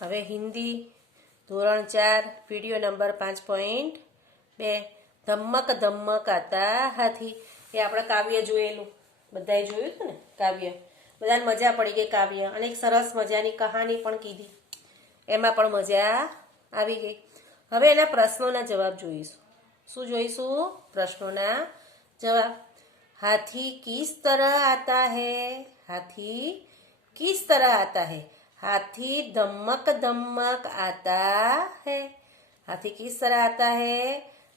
હવે હિન્દી ધોરણ 4 video number 5.2 ધમ્મક ધમ્મક આતા હાથી. એ આપણે કાવ્ય જોયેલું, બધાએ જોયું હતું ને કાવ્ય. બધાને મજા પડી ગઈ કાવ્ય, અને એક સરસ મજાની કહાની પણ કીધી, એમાં પણ મજા આવી ગઈ. હવે એના પ્રશ્નોના જવાબ જોઈશું. શું જોઈશું? પ્રશ્નોના જવાબ. हाथी किस तरह आता है? हाथी किस तरह आता है? हाथी धम्मक धम्मक आता है. हाथी किस तरह आता है?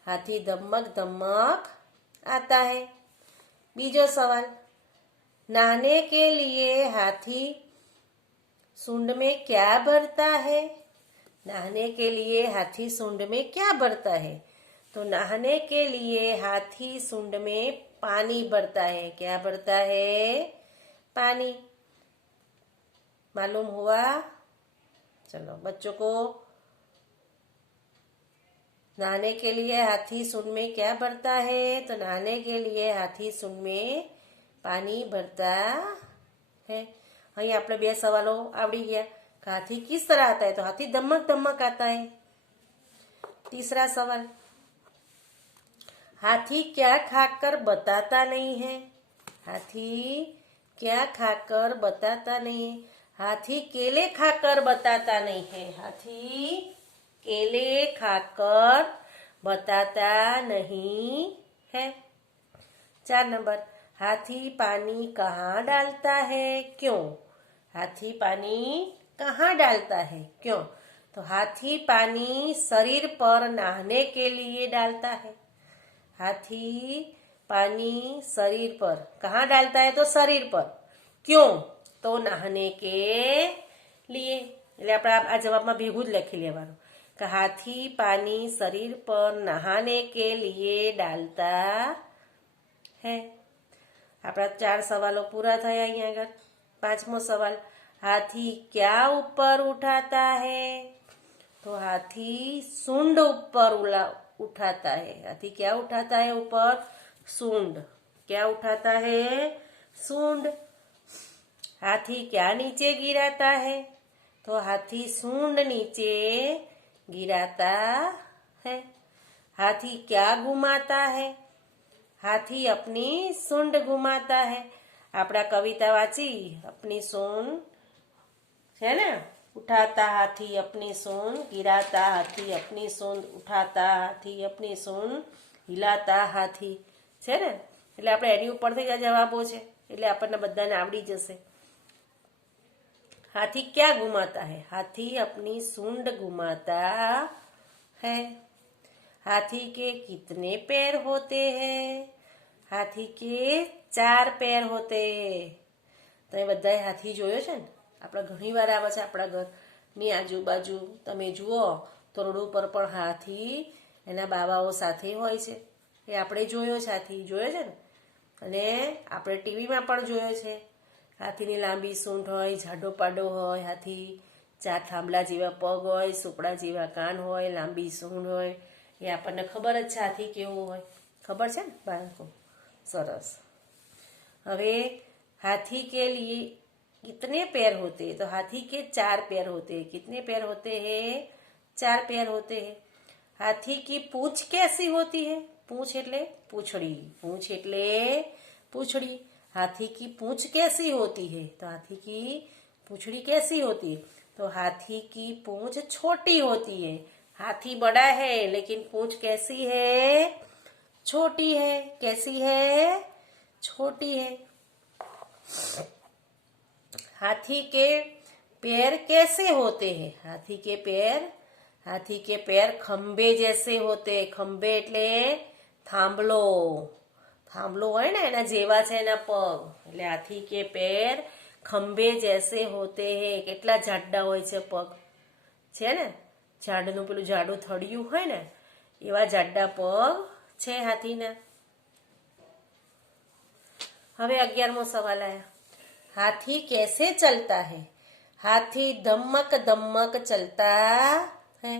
हाथी धम्मक धम्मक आता है. बीजो सवाल, नहाने के लिए हाथी सूंड में क्या भरता है? नहाने के लिए हाथी सूंड में क्या भरता है? तो नहाने के लिए हाथी सूंड में पानी भरता है. क्या भरता है? पानी. मालूम हुआ? चलो बच्चों को, नहाने के लिए हाथी सूंड में क्या भरता है? तो नहाने के लिए हाथी सूंड में पानी भरता है. અહીં આપણે બે સવાલો આવડી ગયા. हाथी किस तरह आता है? तो हाथी धमक धमक आता है. तीसरा सवाल, हाथी क्या खाकर बताता नहीं है? हाथी क्या खाकर बताता नहीं है? हाथी केले खाकर बताता नहीं है. हाथी केले खाकर बताता नहीं है. 4 नंबर, हाथी पानी कहाँ डालता है? क्यों? हाथी पानी कहाँ डालता है? क्यों? तो हाथी पानी शरीर पर नहाने के लिए डालता है. हाथी पानी शरीर पर कहाँ डालता है? तो शरीर पर. क्यों? तो नहाने के लिए. એટલે આપણે આ જવાબમાં ભેગું જ લખી લેવાનું કે હાથી પાણી શરીર પર નહાને કે લીએ ડાલતા है. આપણા 4 સવાલો પૂરા થયા. અહીંયા આગળ 5મો સવાલ, हाथी क्या ऊपर उठाता है? तो हाथी सूंड ऊपर उठाता है. हाथी क्या उठाता है ऊपर? सूंड. क्या उठाता है? सूंड. हाथी क्या नीचे गिराता है? तो हाथी सूंड नीचे गिराता है. हाथी क्या घुमाता है? हाथी अपनी सूंड घुमाता है. આપણા કવિતા વાંચી, अपनी सूंड है ना, उठाता हाथी अपनी सूंड, गिराता हाथी अपनी सूंड, उठाता हाथी अपनी सूंड, हिलाता हाथी છે ને. એટલે આપણે એની ઉપરથી જ જવાબો છે, એટલે આપણને બધાને આવડી જશે. हाथी क्या घुमाता है? हाथी अपनी सूंड घुमाता है. हाथी के कितने पैर होते हैं? हाथी के 4 पैर होते हैं. તમે બધાએ હાથી જોયો છે ને? આપણે ઘણી વાર આવે છે આપણા ઘરની આજુબાજુ. તમે જુઓ તો રોડ ઉપર પણ હાથી એના બાવાઓ સાથે હોય છે. એ આપણે જોયો છે, હાથી જોયો છે ને. અને આપણે ટીવીમાં પણ જોયો છે. હાથીની લાંબી સૂંઢ હોય, જાડો પાડો હોય, હાથી 4 થાંભલા જેવા પગ હોય, સુપડા જેવા કાન હોય, લાંબી સૂંઢ હોય. એ આપણને ખબર જ છે હાથી કેવું હોય. ખબર છે ને બાળકો? સરસ. હવે हाथी के लिए कितने पैर होते हैं? तो हाथी के 4 पैर होते हैं. कितने पैर होते हैं? 4 पैर होते हैं. हाथी की पूंछ कैसी होती है? पूंछ એટલે પૂંછડી. पूंछ એટલે પૂંછડી. हाथी की पूंछ कैसी होती है? तो हाथी की पूंछड़ी कैसी होती है? तो हाथी की पूंछ छोटी होती है. हाथी बड़ा है लेकिन पूंछ कैसी है? छोटी है. कैसी है? छोटी है. हाथी के पैर कैसे होते हैं? हाथी के पैर खंबे जैसे होते. खंबे એટલે થાંભલો. થાંભલો હોય ને એના જેવા છે એના પગ. એટલે હાથી કે પેર ખંભે જૈસે હોતે હે. કેટલા જાડા હોય છે પગ, છે ને. ઝાડનું પેલું જાડું થડિયું હોય ને એવા જાડા પગ છે હાથીના. હવે 11મો સવાલ આયા, हाथी कैसे चलता है? हाथी धम्मक धम्मक चलता है.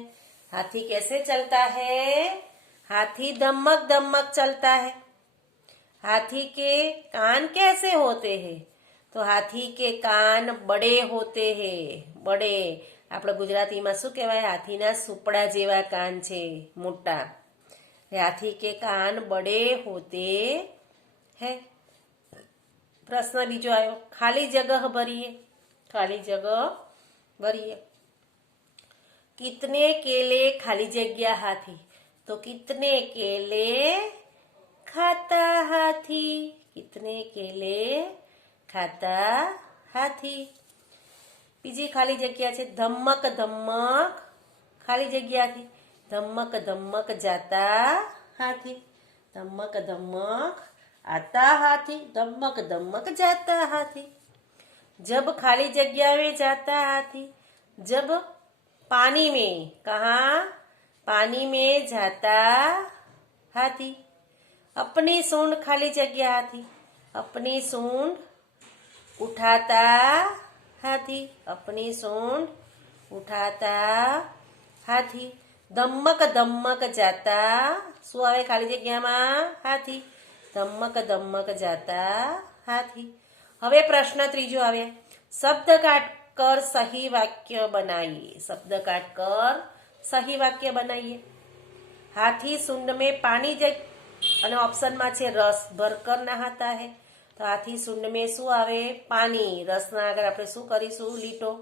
हाथी कैसे चलता है? हाथी धम्मक धम्मक चलता है. हाथी के कान कैसे होते हैं? तो हाथी के कान बड़े होते हैं. बड़े. આપણે ગુજરાતીમાં શું કહેવાય? હાથીના સુપડા જેવા કાન છે, મોટા. હાથી के कान बड़े होते हैं. प्रश्न बीजो आयो, खाली जगह भरिए. खाली जगह भरिए. कितने केले खाली जगह हाथी? तो कितने केले खाता हाथी? कितने केले खाता हाथी? बीजी खाली जगह है धमक धमक खाली जगह थी धमक धमक जाता हाथी. धमक धमक आता हाथी. धमक धमक जाता हाथी. जब खाली जगह में जाता हाथी. जब पानी में, कहाँ? पानी में जाता हाथी. अपनी सूंड खाली जगह हाथी. अपनी सूंड उठाता हाथी. अपनी सूंड उठाता हाथी. धमक धमक जाता, શું આવે ખાલી જગ્યામાં? હાથી. ધમક ધમક જાતા હાથી. હવે પ્રશ્ન ત્રીજો આવે, શબ્દ કાટકર સહી વાક્ય બનાવીએ. શબ્દ કાટકર સહી વાક્ય બનાવીએ. હાથી सूंड में पानी અને ઓપ્શનમાં છે રસ ભરકર નહાતા હે. તો હાથી सूंड में શું આવે? પાણી. રસના આગળ આપણે શું કરીશું? લીટો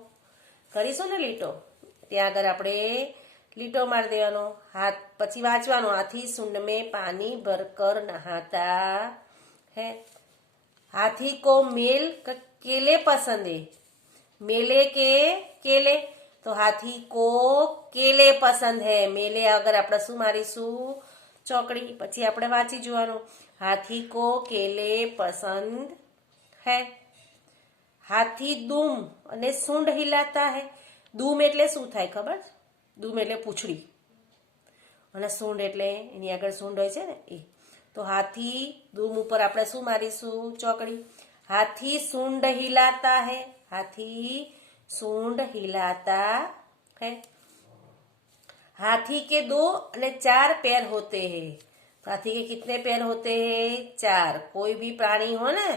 કરીશું ને, લીટો. ત્યાં આગળ આપણે લીટો મારી દેવાનો. હાથ પછી વાંચવાનું, હાથી सूंड में पानी भरकर नहाता है. हाथी को मेल केले पसंद है. मेले के केले. तो हाथी को केले पसंद है. मेले अगर આપણે શું મારીશું? ચોકડી. પછી આપણે વાંચી જોવાનું, हाथी को केले पसंद है. हाथी दूम અને सूंड हिलाता है. दूम એટલે શું થાય ખબર? દૂમ એટલે પૂંછડી અને સૂંઢ એટલે એની આગળ સૂંઢ હોય છે ને એ. તો હાથી દૂમ ઉપર આપણે શું મારીશું? ચોકડી. હાથી સૂંઢ હિલાતા હે. હાથી સૂંઢ हिलाता है. हाथी के 2 અને 4 पैर होते हैं. तो हाथी के कितने पैर होते हैं? 4. कोई भी प्राणी हो ना,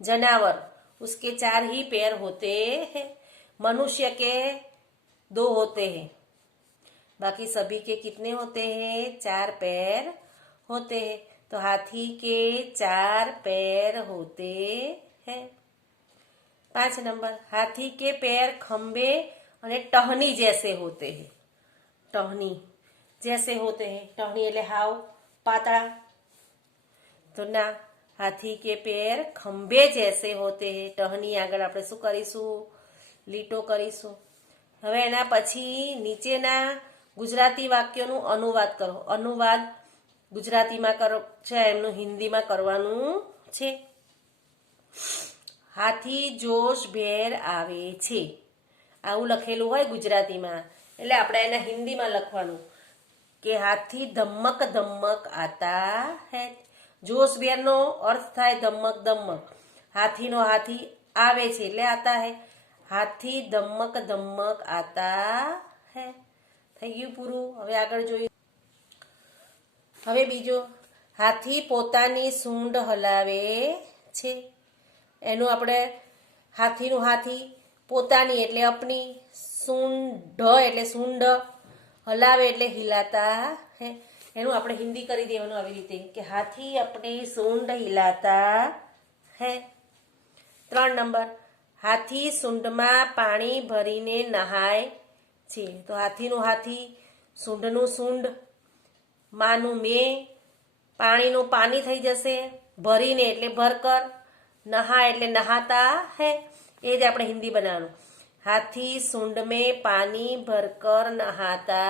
जानवर, उसके 4 ही पैर होते हैं. मनुष्य के 2 होते हैं. बाकी सभी के कितने होते हैं? 4 पैर होते हैं. तो हाथी के 4 पैर होते हैं. 5 नंबर, हाथी के पैर खंबे और टहनी जैसे होते हैं. टहनी जैसे होते हैं. टहनी એટલે હાવ પાતળા. તો ના, हाथी के पैर खंबे जैसे होते हैं. टहनी આગળ આપણે શું કરીશું? લીટો કરીશું. હવે એના પછી નીચેના ગુજરાતી વાક્યોનું અનુવાદ કરો. અનુવાદ ગુજરાતીમાં કરો છે, એમનું હિન્દીમાં કરવાનું છે. હાથી જોશ ભેર આવે છે, આવું લખેલું હોય ગુજરાતીમાં, એટલે આપણે એને હિન્દીમાં લખવાનું કે હાથી ધમક ધમક આતા હે. જોશ ભેરનો અર્થ થાય ધમક ધમક. હાથીનો હાથી આવે છે એટલે આતા હે. હાથી ધમક ધમક આતા હે. થઈ ગયું પૂરું. હવે આગળ જોઈએ. હવે બીજો, હાથી પોતાની સૂંઢ હલાવે છે. એનું આપણે હાથીનું હાથી, પોતાની એટલે અપની, સૂંઢ એટલે સૂંઢ, હલાવે એટલે હિલાતા હે. એનું આપણે હિન્દી કરી દેવાનું આવી રીતે કે હાથી अपनी सूंड हिलाता है. 3 નંબર, હાથી સૂંઢમાં પાણી ભરીને નહાય છે. તો હાથીનું હાથી, સૂંઢનું સૂંઢ, માનું મે, પાણીનું પાણી થઈ જશે, ભરીને એટલે ભરકર, નહા એટલે નહાતા હે. એ જ આપણે હિન્દી બનાવવાનું, હાથી સૂંઢ में पानी भरकर नहाता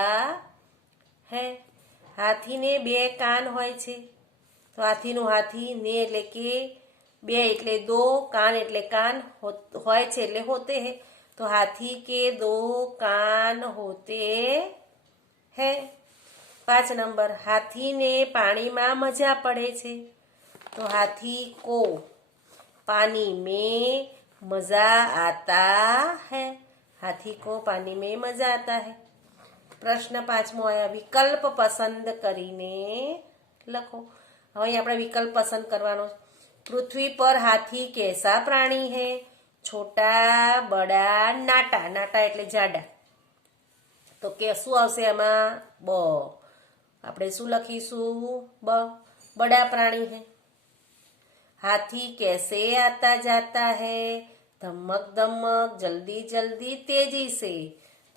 है. હાથીને 2 કાન હોય છે. તો હાથીનું હાથી, ને એટલે કે 2 એટલે 2, કાન એટલે કાન, હોય છે એટલે હોતે હે. तो हाथी के 2 कान होते हैं. 5 नंबर, हाथी ने पानी में मजा पड़े छे. तो हाथी को पानी में मजा आता है. हाथी को पानी में मजा आता है. प्रश्न 5मो आया, विकल्प पसंद करीने लखो. હવે આપણે વિકલ્પ પસંદ કરવાનો. પૃથ્વી પર હાથી कैसा प्राणी है? छोटा, बड़ा, नाटा. नाटा એટલે જાડા. તો કે શું આવશે આમાં? બ. આપણે શું લખીશું? બ. बड़ा प्राणी है। हाथी कैसे आता जाता है? धमक धमक जल्दी जल्दी तेजी से।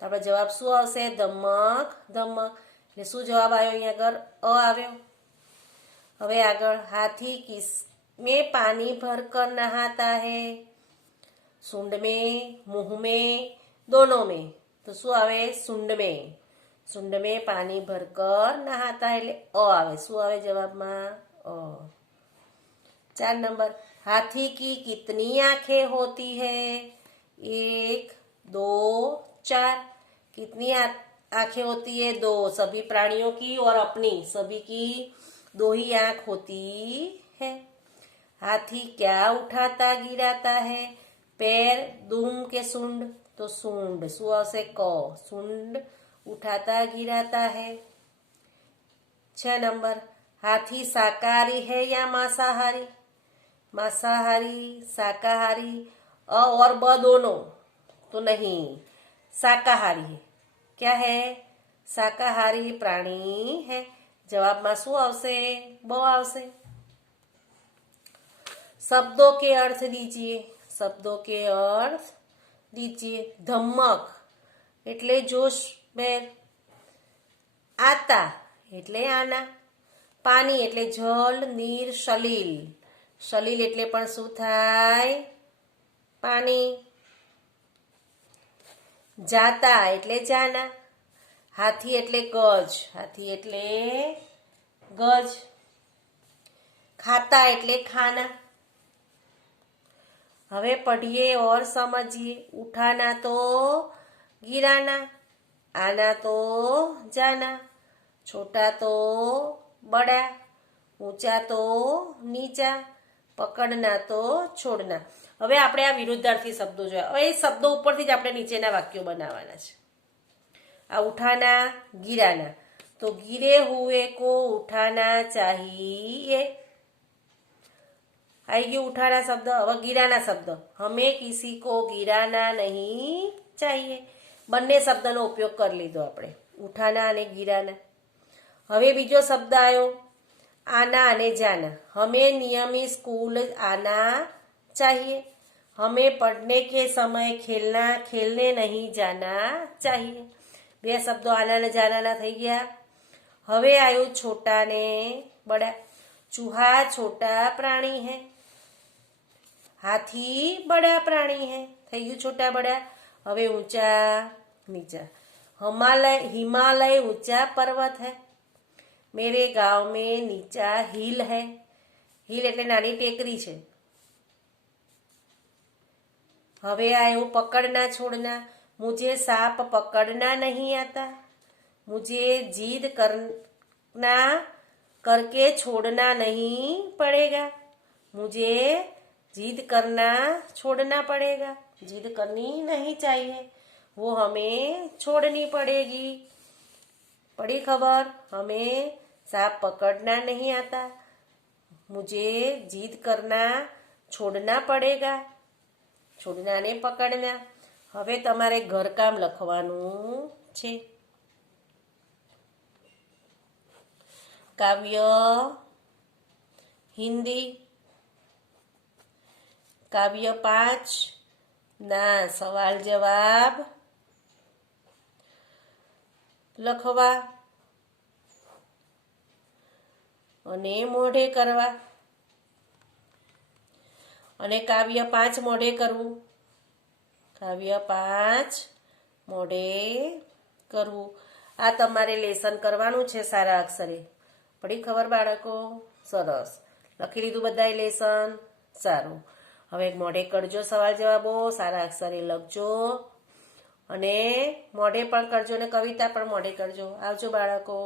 तो આપણે જવાબ શું આવશે? ધમક ધમક। એટલે શું જવાબ આવ્યો? અહીંયા આગળ અ આવ્યો। હવે આગળ, हाथी किस में पानी भरकर नहाता है? सूंड में, मुंह में, दोनों में। तो શું આવે? सूंड में। सूंड में पानी भरकर नहाता है એટલે અ આવે। શું આવે જવાબમાં? અ। 4 नंबर, हाथी की कितनी आंखें होती है? 1, 2, 4। कितनी आंखें होती है? 2। सभी प्राणियों की और अपनी सभी की 2 ही आंख होती है। हाथी क्या उठाता गिराता है? पैर, दुम के सूंड? तो सूंड। શું આવશે? ક। सूंड उठाता गिराता है। 6 नंबर, हाथी शाकाहारी है या मांसाहारी? मांसाहारी, शाकाहारी, अ और ब दोनों? तो नहीं, शाकाहारी है। क्या है? शाकाहारी प्राणी है। जवाबમાં શું આવશે? બ આવશે। शब्दों के अर्थ दीजिए। शब्दों के अर्थ दीजिए। धमक એટલે જોશ મેર, આતા એટલે આના, પાણી એટલે જલ, નીર, સલીલ, સલીલ એટલે પણ શું થાય? પાણી, જાતા એટલે જાના, હાથી એટલે ગજ, હાથી એટલે ગજ, ખાતા એટલે ખાના। હવે पढ़िए और समझिए। उठाना तो गिराना, आना तो जाना, छोटा तो बड़ा, ऊंचा तो नीचा, पकड़ना तो छोड़ना। હવે આપણે આ વિરુદ્ધાર્થી શબ્દો જોયા। હવે એ શબ્દો ઉપરથી જ આપણે નીચેના વાક્યો બનાવવાના છે। આ ઉઠાના, गिराना, तो गिरे हुए को उठाना चाहिए। आई गयो उठाना शब्द। अब गिराना शब्द, हमें किसी को गिराना नहीं चाहिए। બંને શબ્દનો ઉપયોગ કરી લીધો આપણે, ઉઠાના અને ગિરાના। હવે બીજો શબ્દ આવ્યો आना અને जाना। हमें नियमित स्कूल आना चाहिए। हमें पढ़ने के समय खेलने नहीं जाना चाहिए। બે શબ્દો આના ને જાનાના થઈ ગયા। હવે આવ્યું छोटा ने बड़ा। चूहा छोटा प्राणी है, हाथी बड़ा प्राणी है। થઈ ગયું छोटा बड़ा। હવે ऊंचा नीचा। हिमालय ऊंचा पर्वत है। मेरे गांव में नीचा हिल है। हिल એટલે નાની ટેકરી છે। હવે આયો પકડना छोड़ना। मुझे सांप पकड़ना नहीं आता। मुझे जिद करना करके छोड़ना नहीं पड़ेगा। मुझे जिद करना छोड़ना पड़ेगा। जिद करनी नहीं चाहिए, वो हमें छोड़नी पड़ेगी। पड़ी खबर? हमें सांप पकड़ना नहीं आता, मुझे जिद करना छोड़ना पड़ेगा। छोड़ना ने पकड़ना। હવે તમારે ઘરકામ લખવાનું છે। કાવ્ય હિન્દી, કાવ્ય 5 ના સવાલ જવાબ લખવા અને મોઢે કરવા। અને કાવ્ય 5 મોઢે કરવું। કાવ્ય 5 મોઢે કરવું। આ તમારે લેસન કરવાનું છે સારા અક્ષરે। પડી ખબર બાળકો? સરસ, લખી લીધું બધાએ લેસન? સારું। હવે મોઢે કરજો સવાલ જવાબો, સારા અક્ષરે લખજો અને મોઢે પણ કરજો ને કવિતા પણ મોઢે કરજો। આવજો બાળકો।